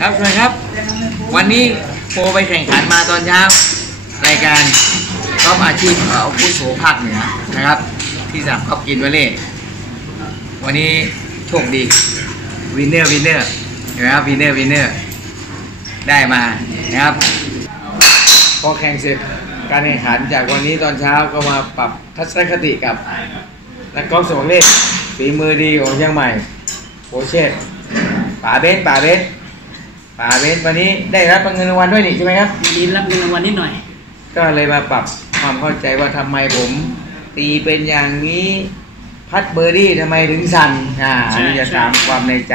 ครับสวัสดีครับ วันนี้โปรไปแข่งขันมาตอนเช้ารายการกอล์ฟอาชีพเอาผู้โสภาคเหนือนะครับ ที่สามกอล์ฟกินวอลเล่วันนี้โชคดีวินเนอร์วินเนอร์เห็นไหมครับวินเนอร์วินเนอร์ได้มานะครับ พอแข่งเสร็จการแข่งขันจากวันนี้ตอนเช้าก็มาปรับทัศนคติกับนักกอล์ฟสมัครเล่ฝีมือดีของเชียงใหม่โปเช่ป่าเบนป่าเบน ป่าเบนวันนี้ได้รับเงินรางวัลด้วยนี่ใช่ไหมครับมีรับเงินรางวัลนิดหน่อย ก็เลยมาปรับความเข้าใจว่าทำไมผมตีเป็นอย่างนี้พัดเบอร์ดี้ทำไมถึงสั่นอ่าอันนี้จะถามความในใจ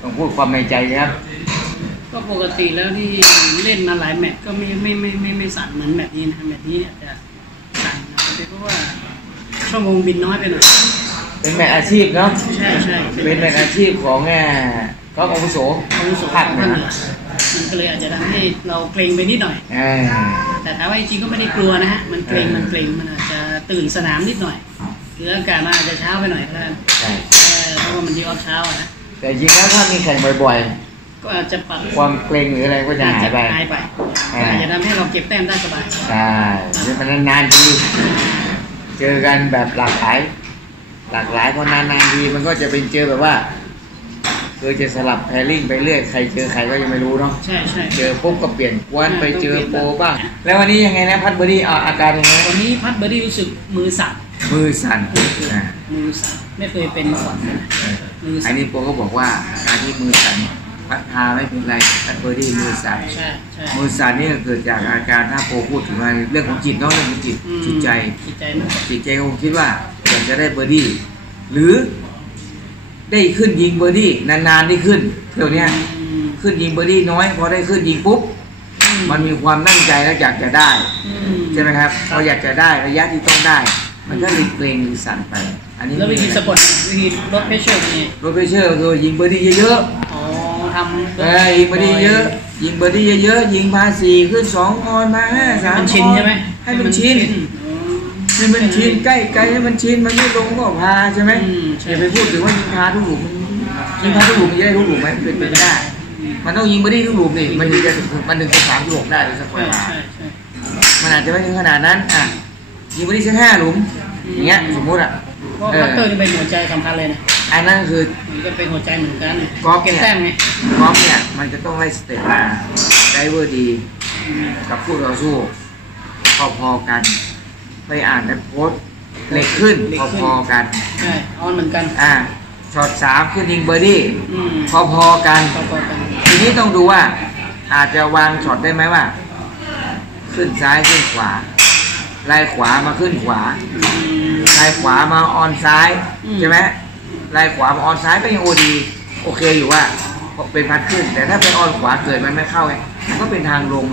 ต้องพูดความในใจนะครับก็ปกติแล้วที่เล่นมาหลายแมตช์ก็ไม่ไม่ไม่ไม่ไม่สั่นเหมือนแมตช์นี้นะแมตช์นี้เนี่ยจะสั่นนะเพราะว่าชั่วโมงบินน้อยไปหน่อยเป็นแมตช์อาชีพเนาะใช่ใช่เป็นแมตช์อาชีพของแง่ ก็อาวุโสอาวุโสภาคเหนืภาคอเหนือมันก็เลยอาจจะทำให้เราเกรงไปนิดหน่อยเออแต่ถามว่าจริงๆก็ไม่ได้กลัวนะฮะมันเกรงมันเกรงมันอาจจะตื่นสนามนิดหน่อยหรืออากาศมันอาจจะเช้าไปหน่อยก็ได้ใช่เออเพราะว่ามันดีออฟเช้าอะนะแต่จริงแล้วถ้ามีแข่งบ่อยก็อาจจะปรับๆความเกรงหรืออะไรก็จะหายไปหายไปอ่าอาจจะทำให้เราเก็บแต้มได้สบายใช่หรือมันนานๆทีเจอกันแบบหลากหลายหลากหลายพอนานๆทีมันก็จะเป็นเจอแบบว่า คือจะสลับแพรริ่งไปเรื่อยใครเจอใครก็ยังไม่รู้เนาะใช่ใช่เจอปุ๊บก็เปลี่ยนกวนอ่าไปเจอต้องเปลี่ยนโปรบ้าง แล้ววันนี้ยังไงนะพัดเบอร์ดี้อ่าอาการยังไงนะวันนี้พัดเบอร์ดี้รู้สึกมือสั่นมือสั่นอ่ามือสั่นไม่เคยเป็นมาก่อนมืออัสั่นนนี้โปรก็บอกว่าการที่มือสั่นพัดพาไม่เป็นไรพัดเบอร์ดี้มือสั่นใช่ใช่มือสั่นนี่ก็เกิดจากอาการถ้าโปรพูดถึงว่าเรื่องของจิตเนาะเรื่องของจิตอืมจิตใจจิตใจมันจิตใจคงคิดว่าอยากจะได้เบอร์ดี้หรือ ได้ขึ้นยิงเบอร์ดี้นานๆได้ขึ้นเที่ยวเนี้ยอืมขึ้นยิงเบอร์ดี้น้อยพอได้ขึ้นยิงปุ๊บมันมีความตั้งใจแล้วอยากจะได้อืใช่ไหมครับพออยากจะได้ระยะที่ต้องได้ มันก็รีเกรงรีสั่นไป อันนี้แล้ววิธีสะกดวิธีลดเพชเชอร์เป็นไงโรเบเชอร์คือยิงเบอร์ดี้เยอะอ๋อทำๆเออยิงเบอร์ดี้เยอะ ยิงเบอร์ดี้เยอะๆยิงพาสี่ขึ้นสองออนมาห้าสามมันชินใช่ไหมให้มันชินอืม ให้มันชินใกล้ไกลให้มันชินมันไม่ลงก็พาใช่ไหมอืมใช่อย่าไปพูดถึงว่ายิงพาทุกหลุมยิงพาทุกหลุมมันจะได้ทุกหลุมไหมเป็นไปไม่ได้ มันต้องยิงเบอร์ดี้ทุกหลุมนี่มันถึงจะมันถึงจะสามสิบหกได้หรือสักคใช่นมาใช่ใช่มันอาจจะไม่ถึงขนาดนั้นอะยิงเบอร์ดี้สักห้าหลุมอย่างเงี้ยสมมติอะเพราะพัตเตอร์นี่เป็นหัวใจสำคัญเลยนะอันนั้นคือมันก็เป็นหัวใจเหมือนกันกอล์ฟเก็บเนี่ยแต้มไงกอล์ฟเนี่ยมันจะต้องไล่สเต็ปมาไดเวอร์ดีอืมกับคู่ต่อสู้พอๆกัน ไปอ่านในโพสต์เหล็กขึ้น พอๆกัน ใช่ออนเหมือนกัน อ่าช็อตสามขึ้นยิงเบอร์ดี้อืมพอๆกัน พอๆกันทีนี้ต้องดูว่าอาจจะวางช็อตได้ไหมว่า ขึ้นซ้ายขึ้นขวาไล่ขวามาขึ้นขวาอืม ไล่ขวามาออนซ้ายอืม ใช่ไหมไล่ขวามาออนซ้ายก็ยังโอดี โอเคอยู่ว่าเป็นพัดขึ้น แต่ถ้าเป็นออนขวาเกิดมันไม่เข้าไงมัน ก็เป็นทางลง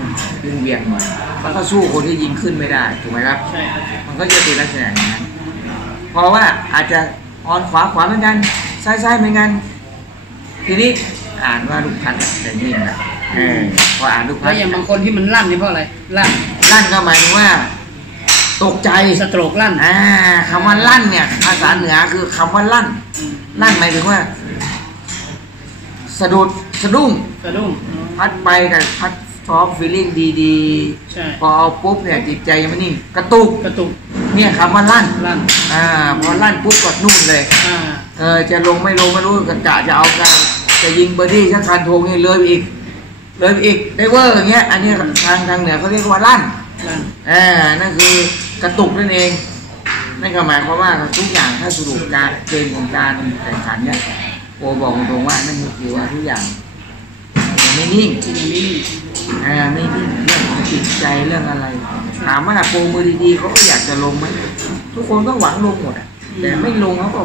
เวียงๆหน่อยมันก็สู้คนที่ยิงขึ้นไม่ได้ถูกไหมครับ ใช่ครับมันก็จะเป็นลักษณะอย่างนั้น เพราะว่าอาจจะออนขวาขวาเหมือนกันซ้ายซ้ายเหมือนกัน ทีนี้อ่านว่าลูกพัดแต่นี่นะเออพออ่านลูกพัแล้ดวอย่างบางคนที่มันลั่นนี่เพราะอะไรลั่นลั่นก็หมายถึงว่า ตกใจสโตรกลั่นอ่าคำว่าลั่นเนี่ยภาษาเหนือคือคำว่าลั่นอืมลั่นหมายถึงว่า สะดุด สะดุ้งสะดุ้งพัดไปแต่พัดซอฟฟีลิ่งดีใช่ๆพอเอาปุ๊บเนี่ยจิตใจยังไม่นิ่งกระตุกกระตุกเนี่ยคำว่าลั่นลั่นอ่าพอลั่นปุ๊บก็นู่นเลยอ่าเออจะลงไม่ลงไม่รู้กะกะจะเอากันจะยิงเบอร์ดี้ชักคันโทงนี่เลยไปอีก เลยไปอีกไดเวอร์อย่างเงี้ยอันนี้ทางทางเหนือเขาเรียกว่าลั่นลั่นอ่านั่นคือกระตุกนั่นเองนั่นก็หมายความว่าทุกอย่างถ้าสรุปการเกณฑ์ของการแข่งขันเนี่ยโอบอกตรงๆว่านั่นก็คือว่าทุกอย่างมั นไม่นิ่งที่อย่างนี้อ่าไม่นิ่งเรื่องของจิตใจเรื่องอะไร ถามว่าโปรมือดีๆเขาก็อยากจะลงไหมทุกคนก็หวังลงหมดอะแต่ไม่ลงเขาก็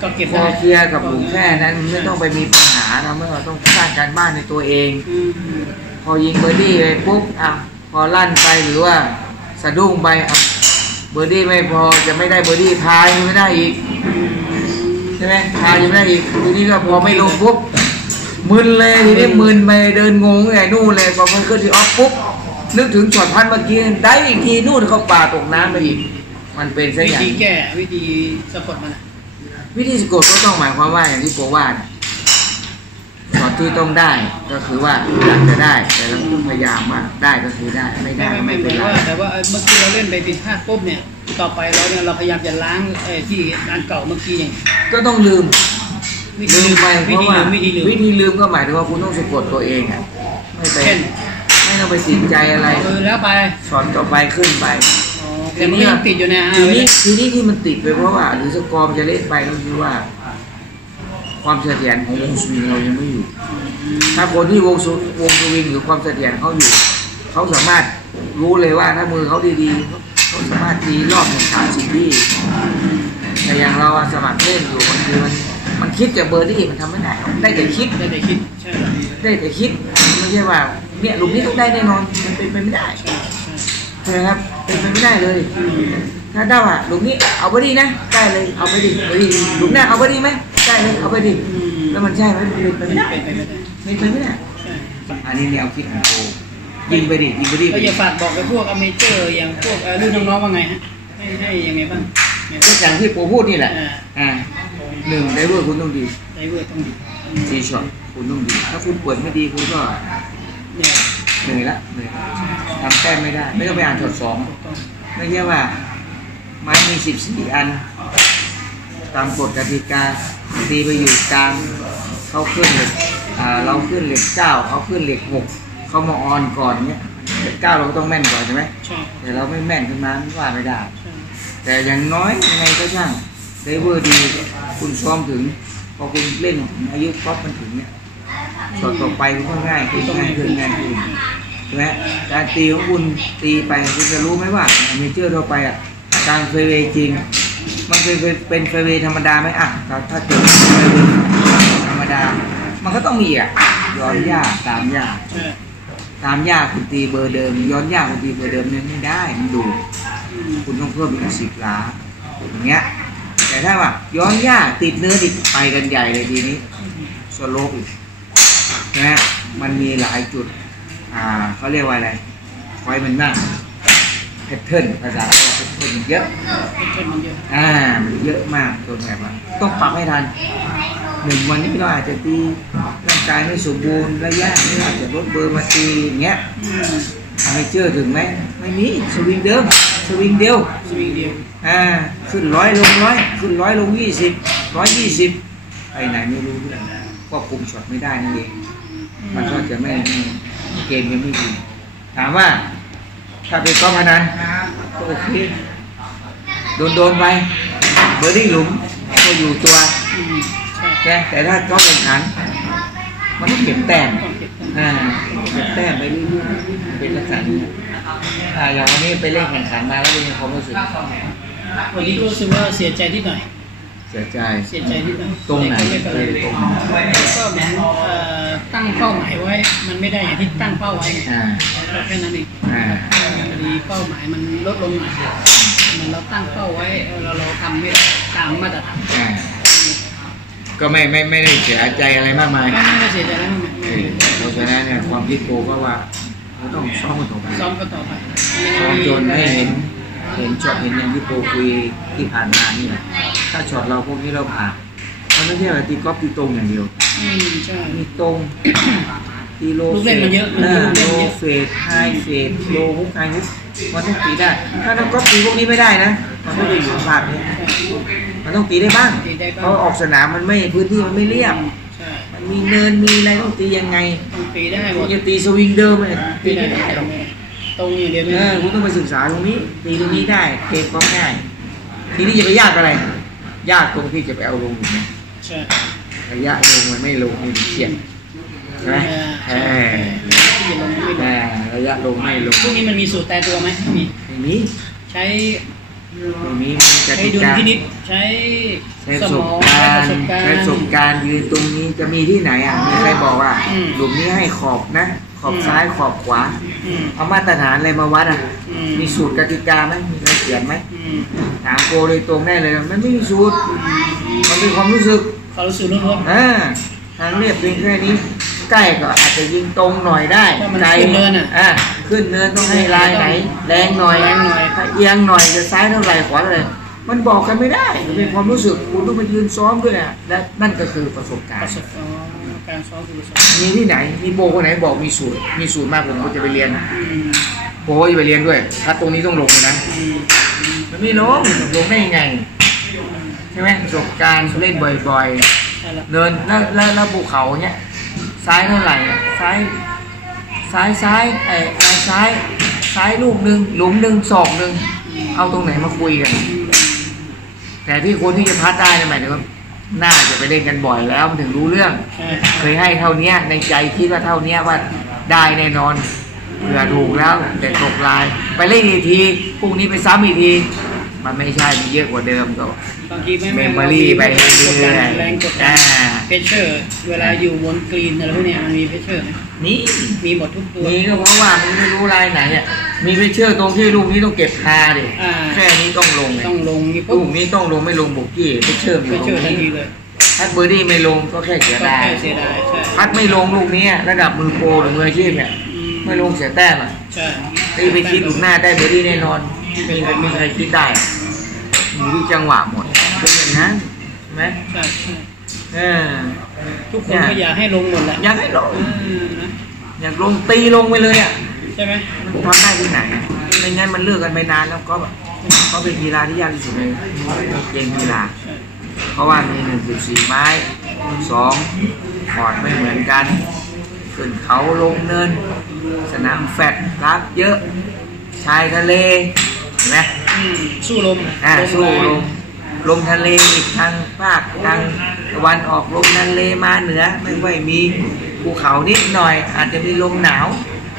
ก็เก็บพอได้เคลียร์กับหลุมแค่นั้นไม่ต้องไปมีปัญหาทำให้เราต้องสร้างการบ้านในตัวเองอืมพอยิงเบอร์ดี้ไปปุ๊บอะพอลั่นไปหรือว่าสะดุ้งไปอะเบอร์ดี้ไม่พอจะไม่ได้เบอร์ดี้พายงไม่ได้อีกใช่ไหมพายยังไม่ได้อีกทีนี้ก็พอไม่ลงปุ๊บ มึนเลยทีนี้มึนไปเดินงงไงนู่นเลยพอมันขึ้นที่ออฟปุ๊บนึกถึงช็อตพันเมื่อกี้ได้อีกทีนู่นเขาป่าตกน้ำไปอีก มันเป็นซะวิอย่างธีนี้แก้วิธีสะกดมันอะวิธีสะกดก็ต้องหมายความว่าอย่างที่โปรว่าเนี่ยช็อตที่ต้องได้ก็คือว่าอยากจะได้ แต่เราต้องพยายามว่าได้ก็คือได้ไม่ไม่ได้ไม่ก็ไม่ไม่เหเป็มือนนไรว่า แต่ว่าเมื่อกี้เราเล่นไปผิดพลาดปุ๊บเนี่ย ต่อไปเราเนี่ยเราพยายามจะล้างไอ้ที่อันเก่าเมื่อกี้อย่างก็ต้องลืม วิธีลืมไปเพวิราะธีว่าลืมวิธีลืม วิธีลืมก็หมายถึงว่าคุณต้องสะกดตัวเองอะไม่ไปเช่น ไม่ต้องไปติดใจอะไรเออแล้วไปสอนต่อไปขึ้นไป อ๋อแต่มันก็ยังติดอยู่นะทีนี้ทีนี้ที่มันติดไปเพราะว่า หรือสกอร์มันจะเล่นไปก็คือว่า ความเสถียรของวงสวิงเรายังไม่อยู่ ถ้าคนที่วงสววงสวิงหรือความเสถียรเขาอยู่ เขาสามารถรู้เลยว่าถ้ามือเขาดีๆเขาเขาสามารถตีรอบหนึ่งสามสิบวิแต่อย่างเราอะสมัครเล่นอยู่บางทีมัน มันคิดจะเบอร์ดี้มันทำไม่ได้หรอกได้แต่คิดได้แต่คิดใช่ไหมได้แต่คิดไม่ใช่ว่าเนี่ยลูกนี้ต้องได้แน่นอนมันเป็นไปไม่ได้ใช่ใช่ใช่ไหมครับเป็นไปไม่ได้เลย ถ้าได้ว่าลูกนี้เอาไปดีนะได้เลยเอาไปดีไปดีลูกหน้าเอาไปดีไหมได้เลยเอาไปดีอืมแล้วมันใช่ไหมมันเป็นไปไม่ได้เป็นไปไม่ได้เป็นไปไม่ได้ใช่อันนี้แนวคิดของโกยิงไปดิยิงไปดิก็อย่าฝากบอกกับพวกอเมเจอร์อย่างพวกเอ่อรุ่นน้องๆว่าไงฮะให้ให้ยังไงบ้างไงก็บ้างอย่างที่โปพูดนี่แหละอ่าอ่า หนึ่งไดเวอร์คุณต้องดีไดเวอร์ต้องดีอืมทีช็อตคุณต้องดี ถ้าคุณเปิดไม่ดีคุณก็เนี่ยเหนื่อยละเหนื่อยทำแต้มไม่ได้ ไม่ต้องไปอ่านช็อตสองถูกต้องไม่ใช่ว่า ไม้มีสิบสี่อัน ตามกฎกติกาตีไปอยู่กลางเขาขึ้นเหล็กอ่าเราขึ้นเหล็กเก้าเขาขึ้นเหล็กหกเขามาออนก่อนเนี้ยเหล็กเก้าเราก็ต้องแม่นก่อนใช่ไหมใช่แต่เราไม่แม่นขึ้นมาไม่ว่าไม่ได้ใช่แต่อย่างน้อยยังไงก็ช่าง ไดเวอร์ดี คุณซ้อมถึง พอคุณเล่นอายุครบมันถึงเนี่ยช็อตต่อไปคุณก็ง่ายขึ้นง่ายขึ้นง่ายขึ้นใช่ไหมการตีของคุณตีไปคุณจะรู้ไหมว่าเมเจอร์ทั่วไปอะการเฟเวย์จริง มันเป็นเป็นเฟเวย์ธรรมดาไหมอะถ้าเกิดเฟเวย์ธรรมดา มันก็ต้องมีอะย้อนยากตามยากตามยากคุณตีเบอร์เดิม ย้อนยากคุณตีเบอร์เดิมเนี่ยไม่ได้มันดู คุณต้องเพิ่มอีกสิบล้าอย่างเงี้ย แต่ถ้าว่าย้อนยากติดเนื้อติดไปกันใหญ่เลยทีนี้สโลปอีกนะฮะมันมีหลายจุด อ่าเขาเรียกว่าอะไรไฟมันมากแพทเทิร์นภาษาเราแพทเทิร์นเยอะเช่นมันเยอะอ่ามันเยอะมากจนแบบว่าต้องปรับให้ทันหนึ่งวันนี้เราอาจจะตีร่างกายไม่สมบูรณ์ระยะนี้อาจจะลดเบอร์มาตีอย่างเงี้ยอืมไม่เจอถึงไหมไม่มีสวิงเดิม สวิงเดียวสวิงเดียวอ่าขึ้นร้อยลงร้อยขึ้นร้อยลงยี่สิบร้อยยี่สิบไปไหนไม่รู้เรื่องควบคุมช็อตไม่ได้นั่นเองมันก็จะไม่ไม่เกมยังไม่ดีถามว่า ถ้าเป็นกอล์ฟพนันก็โอเคโดนโดนๆไปเบอร์ดี้หลุมก็อยู่ตัวอืมใช่ใช่แต่ถ้ากอล์ฟแข่งขันมันต้องเก็บแต้มต้องเก็บต้องอ่าเก็บแต้มไปเรื่อยๆเป็นลักษณะนี้ อ่าอย่างวันนี้ไปเล่นแข่งขันมาแล้วเป็นไงความรู้สึกวันนี้ก็รู้สึกว่าเสียใจนิดหน่อย เสียใจเสียใจนิดหน่อยตรงไหนไม่เป็นไรตรงไหนก็เหมือนเอ่อตั้งเป้าหมายไว้ มันไม่ได้อย่างที่ตั้งเป้าไว้ไงอ่าก็แค่นั้นเองอ่าพอดีเป้าหมายมันลดลงหน่อยเหมันเราตั้งเป้าไว้เราเราทำไม่ได้ตามมาตรฐานอ่าก็ไม่ไม่ไม่ได้เสียใจอะไรมากมายไม่ไม่ได้เสียใจแล้วไม่เอไม่อเพราะฉะนั้นเนี่ยความคิดโกก็ว่าเรา ต้องซ้อมกันต่อไปซ้อมก็ต่อไปซ้อมจนให้เห็น เห็นช็อตเห็นอย่างที่โปรคุยที่ผ่านมานี่แหละถ้าช็อตเราพวกนี้เราผ่านมันไม่ใช่ว่าตีกอล์ฟตีตรงอย่างเดียวอืมใช่มีตรงตีโลลูกเล่นมันเยอะมันเยอะโลลูกเล่นมันเยอะเฟดไฮเฟดโลฮุกไฮฮุกมันต้องตีได้ ถ้านักกอล์ฟตีพวกนี้ไม่ได้นะ มันไม่ได้อยู่ภาคนี้มันต้องตีได้บ้างตีได้เพบ้างราะออกสนามมันไม่พื้นที่มันไม่เรียบใช่ มันมีเนินมีอะไรต้องตียังไงต้องตีได้หมคุดณจะตีสวิงเดิมเลยตีตีได้ไม่ได้หรอกตรงอย่างเดียวไม่เอได้อคุณต้องไปศึกษาตรงนี้ ตีตรงนี้ได้เกมก็ง่ายทีนี้จะไปยากอะไร ยากตรงที่จะไปเอาลงอยู่เนี่ยใช่ ระยะลงมันไม่ลงมันเขียนใช่ไหมเออที่ลงไม่ลแต่งระยะลงไม่ลงพวกนี้มันมีสูตรแต่ตัวไหมมีไม่มีใช้ ไม่มีมีกใช้ติดุลกาพินิจใช้ใช้สประสมบองกาใช้รประสบการใช้ประสบณ์การณ์ยืนตรงนี้จะมีที่ไหนอะมีใครบอกว่าอืมหลุมนี้ให้ขอบนะ ขอบอืมซ้ายขอบขวาอืมเอามาตรฐานอะไรมาวัดอะอืมีสูตรกติกาไหมมีใครเขียนไหมอืมถามโกโดยตรงได้เลยมันไม่มีสูตร มันเป็นความรู้สึกเขารู้สึกล้วนอ่าทางเรียบเพียงแค่นี้ใกล้ก็อาจจะยิงตรงหน่อยได้ว่ามันไกลขึ้นเนินอะอ่า ขึ้นเนินต้องให้ลายไหน แรงหน่อยแรงหน่อยถ้าเอียงหน่อยจะซ้ายเท่าไหร่ขวาเท่าไหร่มันบอกกันไม่ได้มันเป็นความรู้สึกคุณต้องไปยืนซ้อมด้วยอะและนั่นก็คือประสบๆการประณ์สบการณ์การซ้อมคือซ้อมมีที่ไหนมีโปรคนไหนบอกมีสูตรมีสูตรมากผมก็จะไปเรียนอืมโปรก็จะไปเรียนด้วย ถ้าตรงนี้ต้องลงเลยนะอืมมันไม่ลงลงได้ยังไงใช่ไหมประสบการณ์เล่นบ่อยใช่ละๆเดินแล้วแล้วแล้วภูเขาเนี้ยซ้ายเท่าไหร่อะซ้าย ซ้ายซ้ายไอ้ไอ้ซ้ายซ้ายลูกหนึ่งหลุมหนึ่งศอกหนึ่งเอาตรงไหนมาคุยกันอืมแต่ที่คนที่จะพัดได้เนี่ยหมายถึงว่าน่าจะไปเล่นกันบ่อยแล้วมันถึงรู้เรื่องใช่เคยให้เท่าเนี้ยในใจคิดว่าเท่าเนี้ยว่าได้แน่นอนเผื่อถูกแล้วแต่ตกลาย ไปเล่นอีกทีพรุ่งนี้ไปซ้ำอีกที มันไม่ใช่มันเยอะกว่าเดิมก็บางทีไม่เมไม่มโมรี่ไปเรื่กดดัอนยแรงกดๆดัอ่านเพชเชอร์ เวลาอยู่บนกรีนอะไรพวกเนี้ยมันมีเพชเชอร์ไหม นี่มีหมดทุกตัวนี่ก็เพราะว่ามันไม่รู้ลายไหนอะมีไปเชื่อตรงที่ลูกนี้ต้องเก็บคาดิอ่าแค่นี้ต้องลงไงต้องลงนี่ลูปุ๊บกนี้ต้องลงไม่ลงบุกกี้ไปเชื่อมอเพยู่ชตเชรอร์งทันทีนี้เลยถ้าเบอร์ดี้ไม่ลงก็แค่เสียก็ดายแค่เสียดายใช่พัดไม่ลงลูกนี้อะระดับมือโปรหรือมืออาชีพเนี่ยอืไม่ลงเสียแต้มอะใช่ตีไปคิดอยู่หน้าได้เบอร์ดี้แน่นอนไม่มีใครไม่มีใครคิดได้อยู่ที่จังหวะหมดเป็นอย่างนั้นใช่ไหมใช่ใช่เออ ทุกคนก็อยากให้ลงหมดแหละอยากให้ลงเออนะอยากลงตีลงไปเลยอะใช่ไหมมันทำได้ที่ไหนอะไม่งั้นมันเลิกกันไปนานแล้วก็แบบก็เป็นกีฬาที่ยากที่สุดในเกมกีฬาใช่เพราะว่ามีหนึ่งจุดสี่ไม้สองขอดไม่เหมือนกันขึ้นเขาลงเนิน สนามแฟดรับเยอะ ชายทะเลเห็นไหมอืมสู้ลมอ่าสู้แรงลม ลมทะเลทางภาคทางตะวันออกลมทะเลมาเหนือ ไม่ค่อยมีภูเขานิดหน่อย อาจจะมีลมหนาว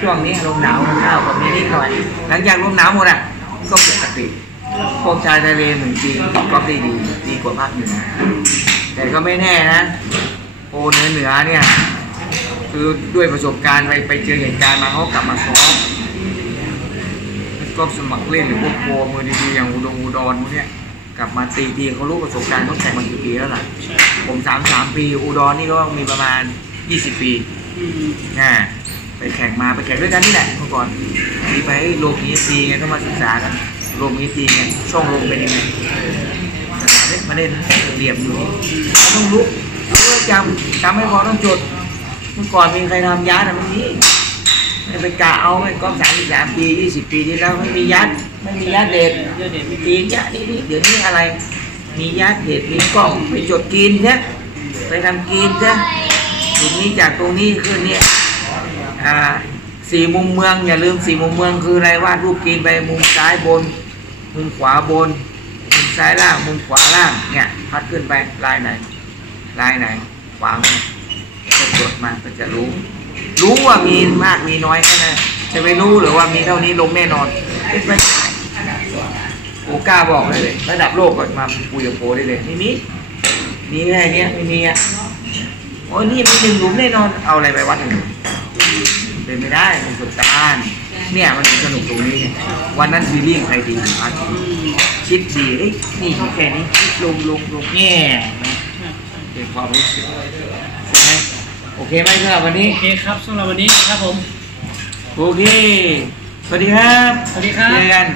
ช่วงนี้ลมหนาวข้าวกับมีนิดหน่อย หลังจากลมหนาวหมดอะก็ปกติพวกชายทะเลหนึ่งทีก็ได้ดีดีกว่าภาคเหนือแต่ก็ไม่แน่นะโอเหนือเหนือเนี่ยคือด้วยประสบการณ์ไปไปเจอเหตุการณ์มาเขากลับมาซ้อมก็สมัครเล่นหรือพวกโปรมือดีๆอย่างอุดงอุดรพวกเนี้ย กลับมาตีทีเขารู้ประสบการณ์เขาแข่งมากี่ปีแล้วล่ะใช่ผมสามสามปีอุดรนี่ก็มีประมาณยี่สิบปีอืมอ่าไปแข่งมาไปแข่งด้วยกันนี่แหละเมื่อก่อนมีไปโลกนี้ตีไงก็มาศึกษากันโลกนี้ตีไงช่องลมเป็นยังไงสนามเล่นมาเล่นเหลี่ยมอยู่เราต้องรู้รู้แล้วจำจำไม่พอต้องจดเมื่อก่อนมีใครทำยัดอะไม่มี ไม่ไปกะเอาไอ้กล้องสามสิบสามปียี่สิบปีที่แล้วไม่มียัดไม่มียัดเด็ดเยอะเด็ดไม่ตียัดนี่นี่เดี๋ยวนี้อะไร มียัดเด็ดมีกล้องไปจดกินเนี่ยไปทำกินเนี่ยตรงนี้จากตรงนี้ขึ้นเนี่ยอ่าสี่มุมเมืองอย่าลืมสี่มุมเมืองคืออะไรวาดรูปกินไปมุมซ้ายบน มุมขวาบน มุมซ้ายล่างมุมขวาล่างเนี่ยพัดขึ้นไปลายไหนลายไหนขวามือก็จดมาก็จะรู้ รู้ว่ามีมากมีน้อยแค่นั้นจะไม่รู้หรือว่ามีเท่านี้ลงแน่นอนเป็นไปได้กูกล้าบอกเลยเลย ระดับโลกก่อนมาคุยกับโปได้เลยไม่มีมีแค่เนี้ยไม่มีอะโอ้ยนี่มีหนึ่งหลุมแน่นอน เอาอะไรไปวัดหนึ่งเป็นไม่ได้เป็นประสบการณ์เนี่ยมันสนุกตรงนี้ไงวันนั้นซีรีส์ใครดีพัดอืมคิดดีเอ้ยนี่แค่นี้ลงลงลงแง่นะเป็นความรู้สึกใช่ไหม โอเคไหมครับวันนี้ โอเคครับสำหรับวันนี้ครับผม โอเค สวัสดีครับ สวัสดีครับ เจอกัน